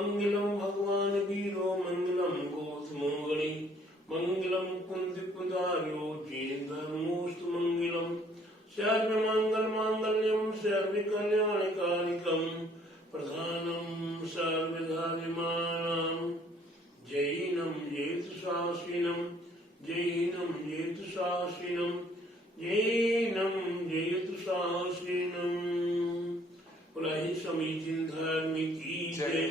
मंगलम भगवान वीरो मंगलम गोत्रमोगणी मंगलम कुंदिपुदार्यो जेन्द्रमोस्तु मंगलम सर्वमंगल मांगल्यम सर्वकल्याणकारिकम प्रधानम सर्वधर्माणां जैनम जयतु शास्त्रिनम जैनम जयतु शास्त्रिनम। पुराही समीचीन धर्म की जय,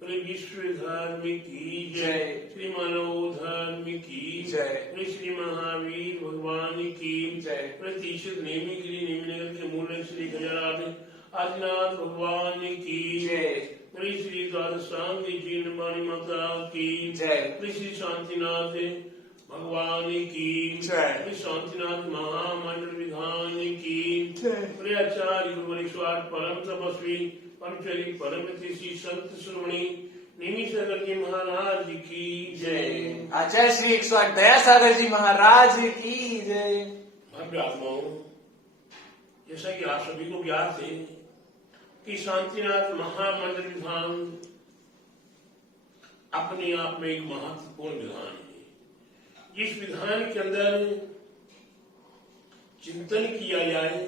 पूरे विश्व धर्म की जय, श्री मानव धर्म की जय, श्री महावीर भगवान की जय, प्रतिशत नेमिगिरी नेमिनगर के मूल श्री गजराज आदिनाथ भगवान की जय, श्री द्वादशांग जीनवाणी माता की जय, श्री शांतिनाथ भगवान की जय, शांतिनाथ महामंडल विधान की जय, आचार्य गुरुवरेश्वर परम तपस्वी परमचरी परम श्री संत श्रोमणी निमिषागर जी महाराज की जय। आचार्य श्री 108 दयासागर जी महाराज की जय। भव्य आत्माओं, जैसा कि आप सभी को ज्ञात है कि शांतिनाथ महामंडल विधान अपने आप में एक महत्वपूर्ण विधान है। इस विधान के अंदर चिंतन किया जाए,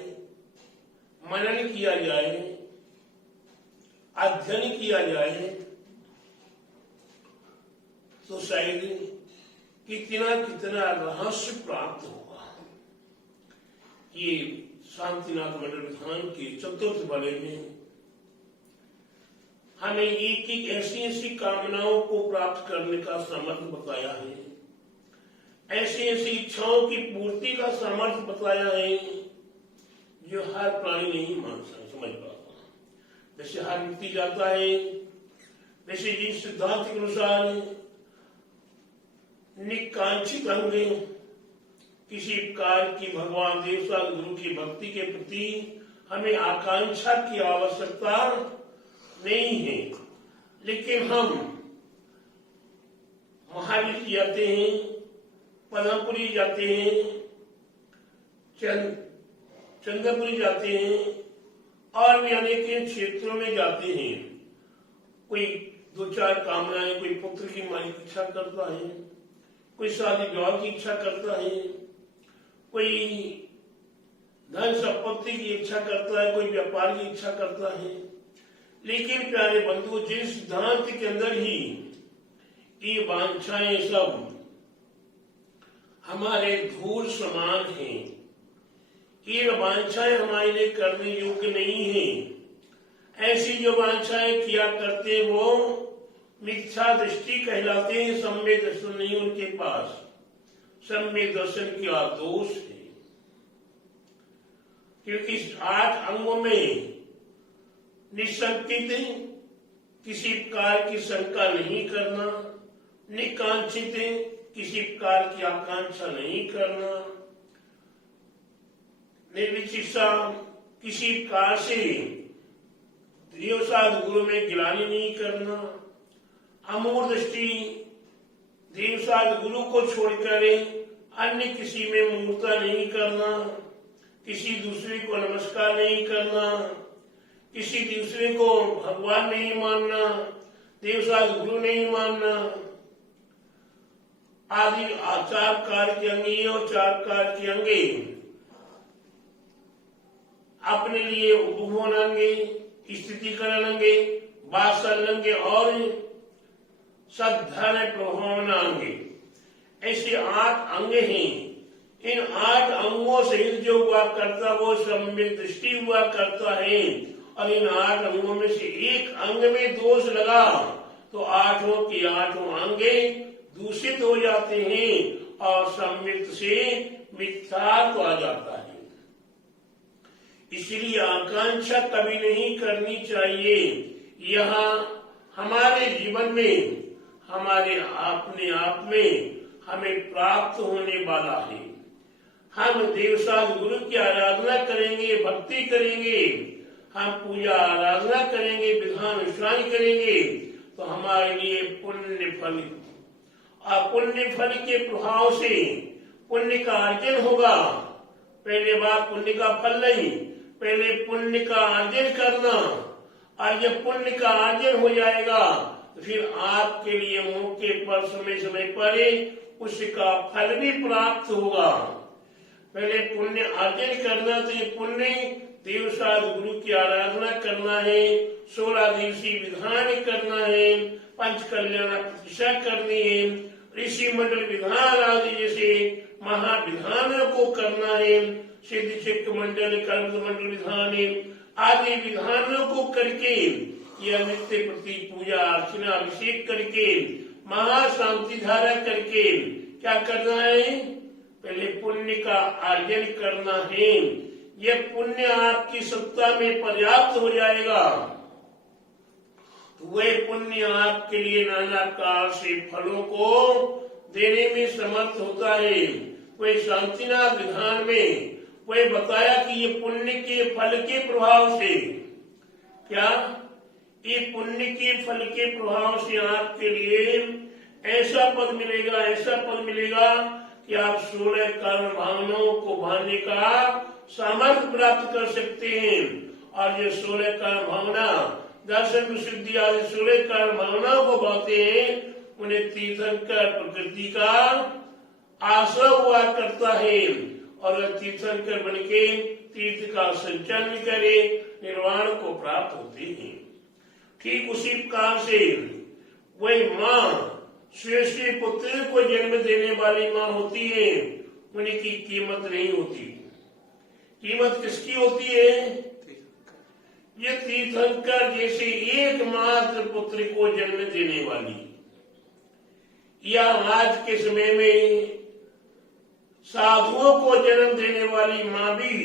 मनन किया जाए, अध्ययन किया जाए तो शायद कितना कितना रहस्य प्राप्त होगा। ये शांतिनाथ मंडल विधान के चतुर्थ बले में हमें एक एक ऐसी ऐसी कामनाओं को प्राप्त करने का सामर्थ्य बताया है, ऐसी ऐसी इच्छाओं की पूर्ति का सामर्थ्य बताया है जो हर प्राणी नहीं समझ पाता। जैसे हर व्यक्ति जाता है, वैसे जिस सिद्धांत के अनुसार निकांक्षित अंग किसी प्रकार की भगवान देवता गुरु की भक्ति के प्रति हमें आकांक्षा की आवश्यकता नहीं है, लेकिन हम महावीर जाते हैं, पद्मपुरी जाते हैं, चंद्रपुरी जाते हैं और भी अनेक क्षेत्रों में जाते हैं। कोई दो चार कामनाएं, कोई पुत्र की मालिक इच्छा करता है, कोई शादी विवाह की इच्छा करता है, कोई धन संपत्ति की इच्छा करता है, कोई व्यापार की इच्छा करता है। लेकिन प्यारे बंधु, जिस सिद्धांत के अंदर ही ये वांछाएं सब हमारे धूल समान हैं, ये वांछाएं हमारे लिए करने योग्य नहीं है। ऐसी जो वांछाएं किया करते वो मिथ्या दृष्टि कहलाते हैं, सम्यक दर्शन नहीं उनके पास। सम्यक दर्शन क्या दोष है, क्योंकि 8 अंगों में निशंकित किसी प्रकार की शंका नहीं करना, निकांक्षित किसी प्रकार की आकांक्षा नहीं करना, निर्विचिषा किसी प्रकार से देवसाद गुरु में गिलानी नहीं करना, अमूढ़ दृष्टि देवसाद गुरु को छोड़कर अन्य किसी में मूर्ता नहीं करना, किसी दूसरे को नमस्कार नहीं करना, किसी दूसरे को भगवान नहीं मानना, देवसाद गुरु नहीं मानना आदि 4 कार के अंगे और 4 कार के अंगे अपने लिए उपभोग अंगे, स्थितिकरण अंगे, वात्सल्य अंगे और सद्धर्म प्रभावना अंगे, ऐसे 8 अंग हैं। इन 8 अंगों से जो हुआ करता वो सम्यक दृष्टि हुआ करता है, और इन 8 अंगों में से एक अंग में दोष लगा तो 8 के 8 अंगे दूषित हो जाते हैं और सम्यक से मिथ्यात्व आ जाता है। इसलिए आकांक्षा कभी नहीं करनी चाहिए। यहाँ हमारे जीवन में, हमारे अपने आप में हमें प्राप्त होने वाला है। हम देवसाद गुरु की आराधना करेंगे, भक्ति करेंगे, हम पूजा आराधना करेंगे, विधान अनुष्ठान करेंगे तो हमारे लिए पुण्य फल, और पुण्य फल के प्रभाव से पुण्य का अर्जन होगा। पहले बात पुण्य का फल नहीं, पहले पुण्य का अर्जन करना, और जब पुण्य का अर्जन हो जाएगा तो फिर आपके लिए मौके पर समय समय पर उसका फल भी प्राप्त होगा। पहले पुण्य अर्जन करना, तो ये पुण्य देव साध गुरु की आराधना करना है, 16 दिवसीय विधान करना है, पंच कल्याण प्रतिष्ठा करनी है, ऋषि मंडल विधान आदि जैसे महाविधानों को करना है, सिद्ध चक्र मंडल कर्म मंडल विधान आदि विधानों को करके यह नित्य प्रति पूजा अर्चना अभिषेक करके महाशांति धारा करके क्या करना है, पहले पुण्य का अर्जन करना है। यह पुण्य आपकी सत्ता में पर्याप्त हो जाएगा तो वह पुण्य आपके लिए नाना प्रकार से फलों को देने में समर्थ होता है। वह शांतिनाथ विधान में वह बताया कि ये पुण्य के फल के प्रभाव से क्या, ये पुण्य के फल के प्रभाव से आपके लिए ऐसा पद मिलेगा, ऐसा पद मिलेगा कि आप 16 कर्म भावनाओं को भाने का सामर्थ्य प्राप्त कर सकते हैं। और ये 16 कर्म भावना दर्शन सिद्धि आदि 16 कर्म भावनाओं को भाते हैं, उन्हें तीर्थंकर प्रकृति का आश्रय हुआ करता है और तीर्थंकर बन के तीर्थ का संचालन करे निर्वाण को प्राप्त होते हैं। ठीक उसी प्रकार से वही माँ श्रेष्ठ पुत्र को जन्म देने वाली माँ होती है, उनकी कीमत नहीं होती। कीमत किसकी होती है, ये तीर्थंकर जैसे एकमात्र पुत्र को जन्म देने वाली, या आज के समय में साधुओं को जन्म देने वाली माँ भी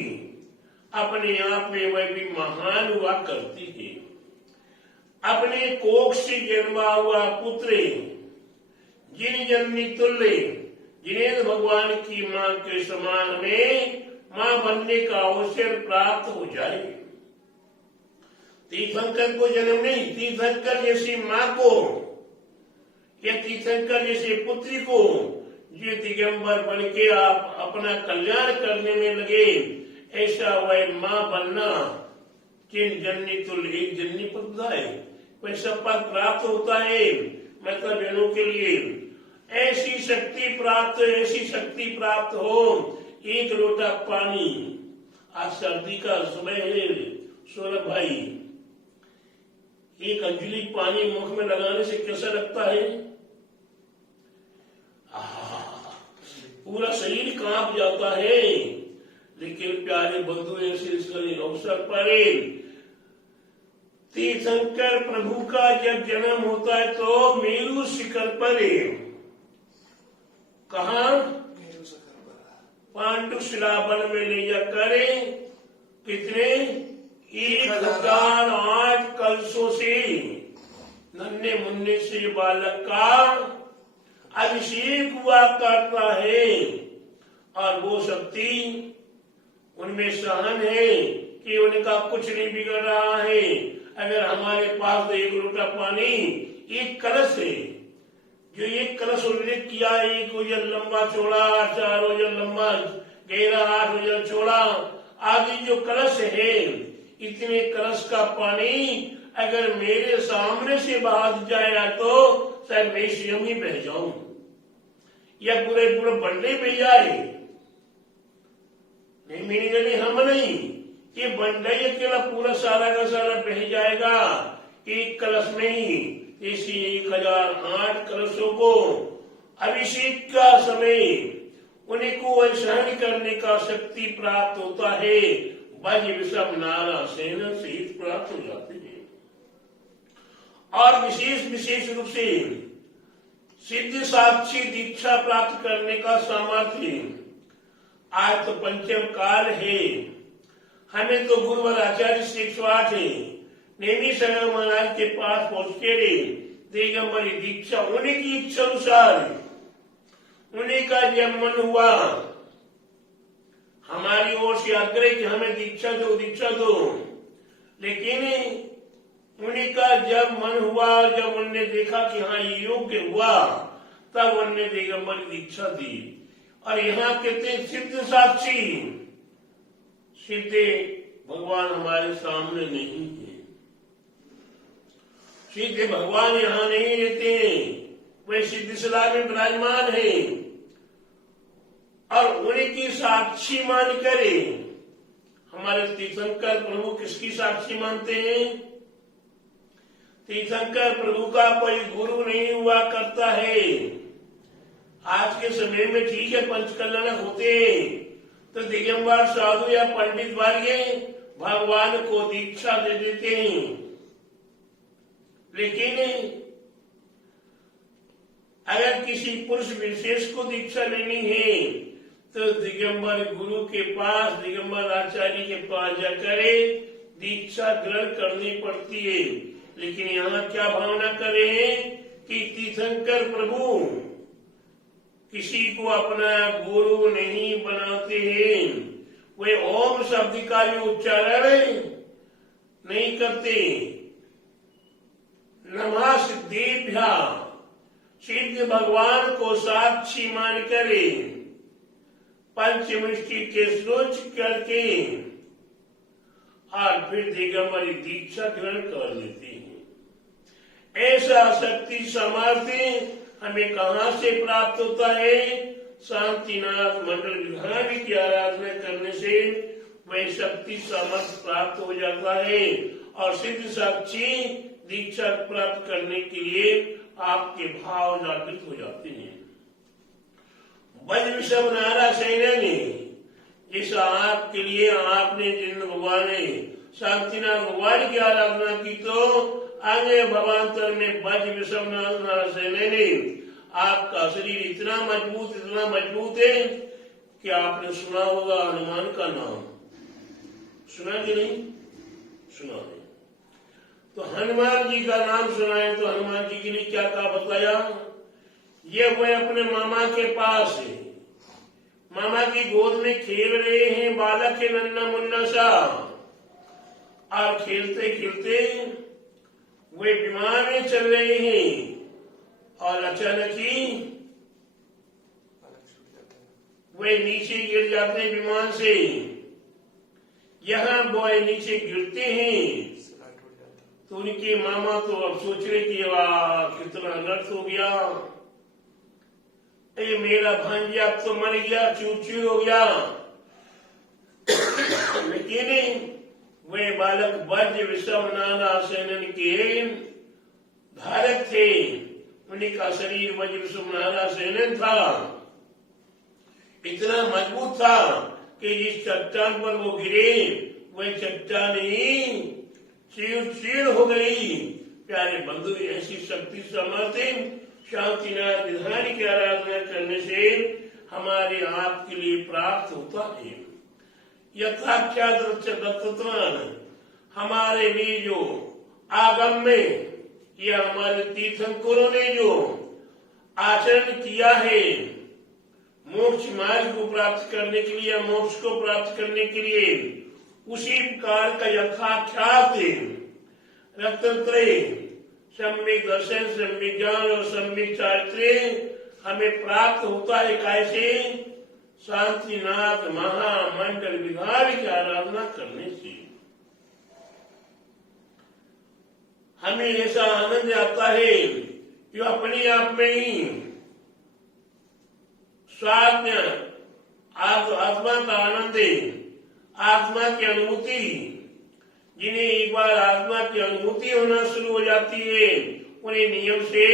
अपने आप में वह भी महान हुआ करती है। अपने कोख से जन्मा हुआ पुत्र जिन जननी तुल्य जिन्हें भगवान की माँ के समान में माँ बनने का अवसर प्राप्त हो जाए। तीर्थंकर को जन्म नहीं, तीर्थंकर जैसी माँ को या तीर्थंकर जैसे पुत्री को जो दिगंबर बन के आप अपना कल्याण करने में लगे, ऐसा वह माँ बनना किन जननी तुल्य एक जननी पद है, वैसा पद प्राप्त होता है। मतलब बहनों के लिए ऐसी शक्ति प्राप्त हो, एक लोटा पानी, आज सर्दी का समय है सौरभ भाई, एक अंजलि पानी मुख में लगाने से कैसा लगता है, पूरा शरीर कांप जाता है। लेकिन प्यारे बंधु ऐसे अवसर पर तीर्थंकर प्रभु का जब जन्म होता है तो मेरु शिखर पर, कहा पांडु शिलावन में ले जाकर कितने 1008 कलशों से नन्हे मुन्ने से बालक का अभिषेक हुआ करता है। और वो शक्ति उनमें सहन है कि उनका कुछ नहीं बिगड़ रहा है। अगर हमारे पास एक लोटा पानी, एक कलश है, जो एक कलश उल्लेख किया, एक ओजन लंबा चौड़ा, 4 ओजन लंबा गहरा, 8 ओजन चौड़ा आदि जो कलश है, इतने कलश का पानी अगर मेरे सामने से बहा जाएगा तो शायद मैं स्वयं ही बह जाऊं या पूरे बंडे बह जाए। नहीं मेरी गली हम नहीं, ये बंडा ही अकेला पूरा सारा का सारा बह जाएगा एक कलश में ही। इसी 1008 कलशों को अभिषेक का समय उनको सहन करने का शक्ति प्राप्त होता है। वज विषम नारा सेना सहित प्राप्त हो जाते हैं। और विशेष रूप से सिद्ध साक्षी दीक्षा प्राप्त करने का सामर्थ्य। आज तो पंचम काल है, हमें तो गुरुवर आचार्य से 108 है, नेमी सगर महाराज के पास पहुंच के दिगंबरी दीक्षा उन्हीं की इच्छा अनुसार, उन्हीं का जब मन हुआ हमारी ओर से आग्रह कि हमें दीक्षा दो, लेकिन उन्हीं का जब मन हुआ, जब उनने देखा कि हाँ ये योग्य हुआ, तब उनने दिगंबरी दीक्षा दी। और यहाँ कहते सिद्ध साक्षी, सीधे भगवान हमारे सामने नहीं है, सीधे भगवान यहाँ नहीं रहते हैं, वे सिद्धिसला में विराजमान है और उनकी साक्षी मान करे। हमारे तीर्थंकर प्रभु किसकी साक्षी मानते हैं? तीर्थंकर प्रभु का कोई गुरु नहीं हुआ करता है। आज के समय में ठीक है पंचकल्याणक होते हैं तो दिगंबर साधु या पंडित वाले भगवान को दीक्षा दे देते हैं, लेकिन अगर किसी पुरुष विशेष को दीक्षा लेनी है तो दिगंबर गुरु के पास, दिगंबर आचार्य के पास जाकर दीक्षा ग्रहण करनी पड़ती है। लेकिन यहाँ क्या भावना करे हैं कि तीर्थंकर प्रभु किसी को अपना गुरु नहीं बनाते हैं, वे ओम शब्द का भी उच्चारण नहीं करते। नमः सिद्धेभ्या, सिद्ध भगवान को साक्षी मान करे पंचमुष्टि के सोच करके और फिर दिगंबरी दीक्षा ग्रहण कर लेते हैं। ऐसा शक्ति सामर्थ्य हमें कहाँ से प्राप्त होता है? शांतिनाथ मंडल विधान की आराधना करने से वह शक्ति सामर्थ्य प्राप्त हो जाता है और सिद्ध साक्षी दीक्षा प्राप्त करने के लिए आपके भाव जागृत हो जाते हैं। ब्रज विषम नारा सेना ने जैसा आपके लिए आपने जिन भगवान शांतिनाथ भगवान की आराधना की तो आगे भगवान्तर में ब्रज विषम नारा सेना ने आपका शरीर इतना मजबूत है कि आपने सुना होगा हनुमान का नाम। सुना कि नहीं? सुना नहीं। तो हनुमान जी का नाम सुना है तो हनुमान जी के लिए क्या कहा बताया? ये वो अपने मामा के पास है, मामा की गोद में खेल रहे हैं, बालक है नन्ना मुन्ना सा, और खेलते खेलते वे विमान में चल रहे हैं और अचानक ही वे नीचे गिर जाते हैं विमान से। यहाँ बॉय नीचे गिरते हैं तो उनके मामा तो अब सोच रहे कि वाह कितना अनर्थ हो गया, ये मेरा भांजा अब तो मर गया, चूर हो गया। लेकिन वे बालक ब्रज विषम नारा सेनन के धारक थे, उनका शरीर ब्रज विषम नारा सेनन था, इतना मजबूत था कि जिस चट्टान पर वो गिरे वह चट्टान ही चीड़ हो गई। प्यारे बंधु, ऐसी शक्ति सामर्थ्य शांतिनाथ विधान की आराधना करने से हमारे आपके लिए प्राप्त होता है। यथाख्यात दत्तवान हमारे लिए जो आगम में या हमारे तीर्थंकरों ने जो आचरण किया है मोक्ष मार्ग को प्राप्त करने के लिए, मोक्ष को प्राप्त करने के लिए, उसी प्रकार का यथाख्यात रत्नत्रय सम्यक दर्शन, सम्यक ज्ञान और सम्यक चारित्र्य हमें प्राप्त होता है। कैसे? शांतिनाथ महामंडल विधान की आराधना करने से हमें ऐसा आनंद आता है कि अपने आप में ही स्वात्म आत्मा का आनंद है, आत्मा की अनुभूति। जिन्हें एक बार आत्मा की अनुभूति होना शुरू हो जाती है उन्हें नियम से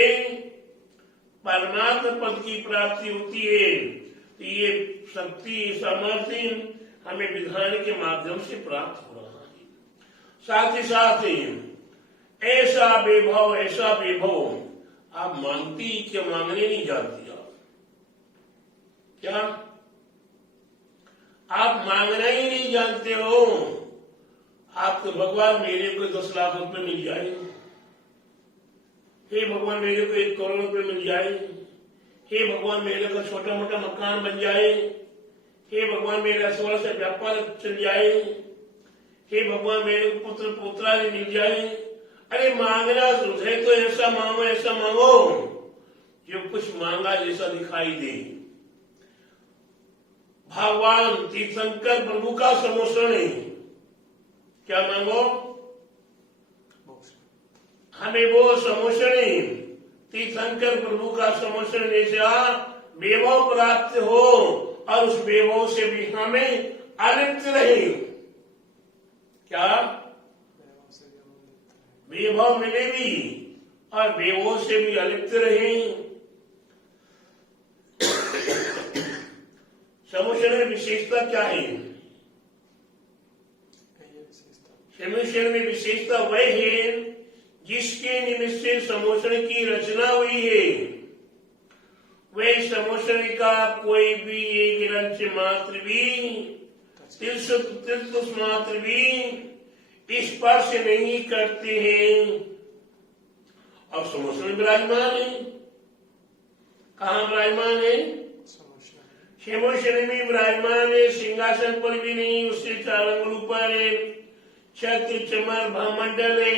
परमात्मा पद की प्राप्ति होती है। तो ये शक्ति सामर्थ्य हमें विधान के माध्यम से प्राप्त हो रहा है। साथ ही साथ ऐसा वैभव आप मांगती क्या मांगने नहीं जाती। आप क्या आप मांगना ही नहीं जानते हो? आप तो भगवान मेरे को 10 लाख रुपए मिल जाए, हे भगवान मेरे को 1 करोड़ रुपए मिल जाए, हे भगवान मेरे को छोटा मोटा मकान बन जाए, हे भगवान मेरा थोड़ा सा व्यापार चल जाए, हे भगवान मेरे को पुत्र पुत्रा मिल जाए। अरे मांगना है तो ऐसा मांगो जो कुछ मांगा जैसा दिखाई दे। भगवान तीर्थंकर प्रभु का समोषण है। क्या मांगो? हमें वो समोषण तीर्थंकर प्रभु का समोषण जैसा वैभव प्राप्त हो और उस वैभव से भी हमें अलिप्त रहे। क्या वैभव मिले भी और वैभव से भी अलिप्त रहे। समोषण में विशेषता क्या है? समोषण में विशेषता वह है जिसके निमित्त से समोषण की रचना हुई है। वह समोषण का कोई भी एक रंच मात्र भी तिलकुश मात्र भी स्पर्श नहीं करते हैं। अब समोषण विराजमान है, कहाँ विराजमान है? समोषण में विराजमान है, सिंहासन पर भी नहीं, उससे 4 अंगुल ऊपर है, छत्र चमर भामंडल है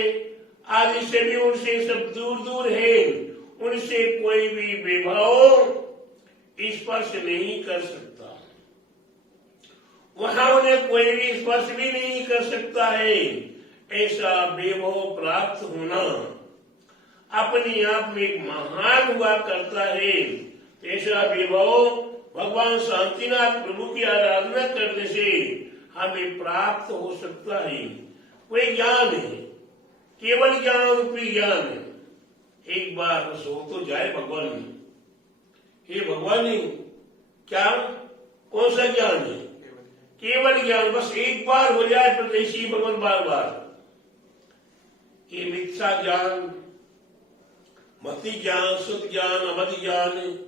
आदि से भी उनसे सब दूर दूर है, उनसे कोई भी विभव स्पर्श नहीं कर सकता। वहां उन्हें कोई भी स्पर्श भी नहीं कर सकता है। ऐसा वैभव प्राप्त होना अपने आप में एक महान हुआ करता है। ऐसा वैभव भगवान शांतिनाथ प्रभु की आराधना करने से हमें प्राप्त हो सकता है। वही ज्ञान है, केवल ज्ञान रूपी ज्ञान है। एक बार बस हो तो जाए भगवान में, हे भगवान ने क्या कौन सा ज्ञान है? केवल ज्ञान, बस एक बार हो जाए परदेशी भगवान बार बार। ये मिथ्या ज्ञान, मति ज्ञान, शुद्ध ज्ञान, अवध ज्ञान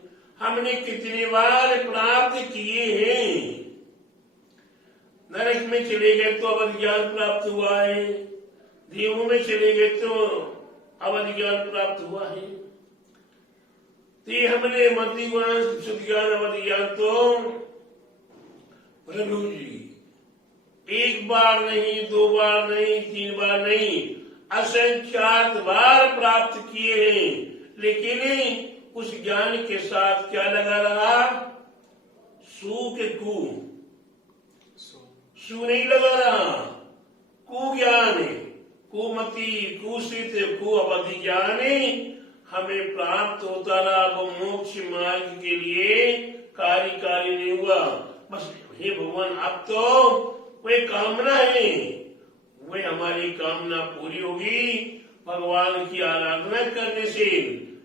हमने कितनी बार प्राप्त किए हैं। नरक में चले गए तो अवध ज्ञान प्राप्त हुआ है, देवों में चले गए तो अवध ज्ञान प्राप्त हुआ है। तो ये हमने मति ज्ञान, शुद्ध ज्ञान, अवध ज्ञान तो प्रभु जी एक बार नहीं, 2 बार नहीं, 3 बार नहीं, असंख्यात बार प्राप्त किए हैं। लेकिन उस ज्ञान के साथ क्या लगा रहा? सू के सू नहीं लगा रहा, ज्ञान है, कुमति, कुशित, कुअवधि ज्ञान हमें प्राप्त होता रहा। वो मोक्ष मार्ग के लिए कार्यकारी नहीं हुआ। बस हे भगवान, अब तो वही कामना है, वही हमारी कामना पूरी होगी भगवान की आराधना करने से।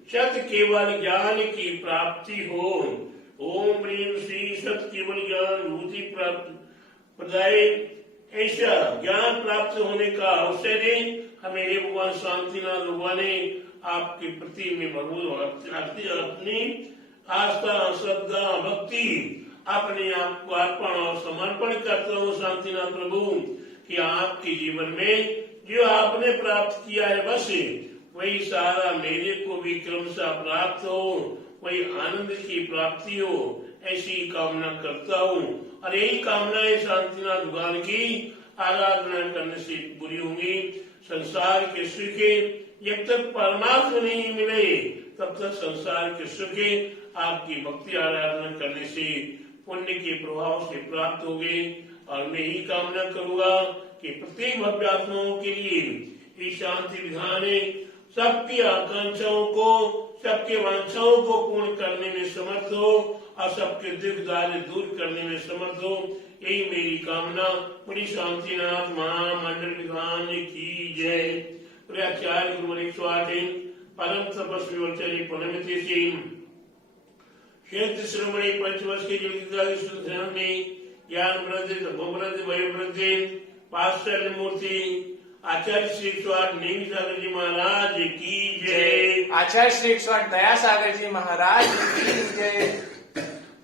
सत केवल ज्ञान की प्राप्ति हो। ओम ह्रीं श्री सत केवल ज्ञान भूति प्राप्त प्रदाय। ऐसा ज्ञान प्राप्त होने का अवसर है हमें हे भगवान शांतिनाथ भगवान ने आपके प्रति में भगवत अपनी आस्था, श्रद्धा, भक्ति अपने आप को अर्पण और समर्पण करता हूँ शांतिनाथ प्रभु कि आपके जीवन में जो आपने प्राप्त किया है बस वही सारा मेरे को भी क्रमशः प्राप्त हो, वही आनंद की प्राप्ति हो, ऐसी कामना करता हूँ। और यही कामनाएं शांतिनाथ भगवान की आराधना करने से पूरी होंगी। संसार के सुख जब तक परमात्मा नहीं मिले तब तक संसार के सुख आपकी भक्ति आराधना करने से पुण्य के प्रभाव से प्राप्त होंगे। और मैं ही कामना करूंगा कि प्रत्येक भव्यात्माओं के लिए ये शांति विधान सबकी आकांक्षाओं को, सबके वांछाओं को पूर्ण करने में समर्थ हो और सबके दुख दारिद्र दूर करने में समर्थ हो। यही मेरी कामना। बड़ी शांतिनाथ महामंडल विधान की जय। आचार्य गुरु 108 परम तपस्वी वचरी पुनमिति सिंह क्षेत्र श्रमणी पंचवर्ष के जल में ज्ञान वृद्धि, तपोवृद्धि, वयोवृद्धि, पाश्चात्य मूर्ति आचार्य श्री 108 नीम सागर जी महाराज की जय। आचार्य श्री 108 दया सागर जी महाराज की जय।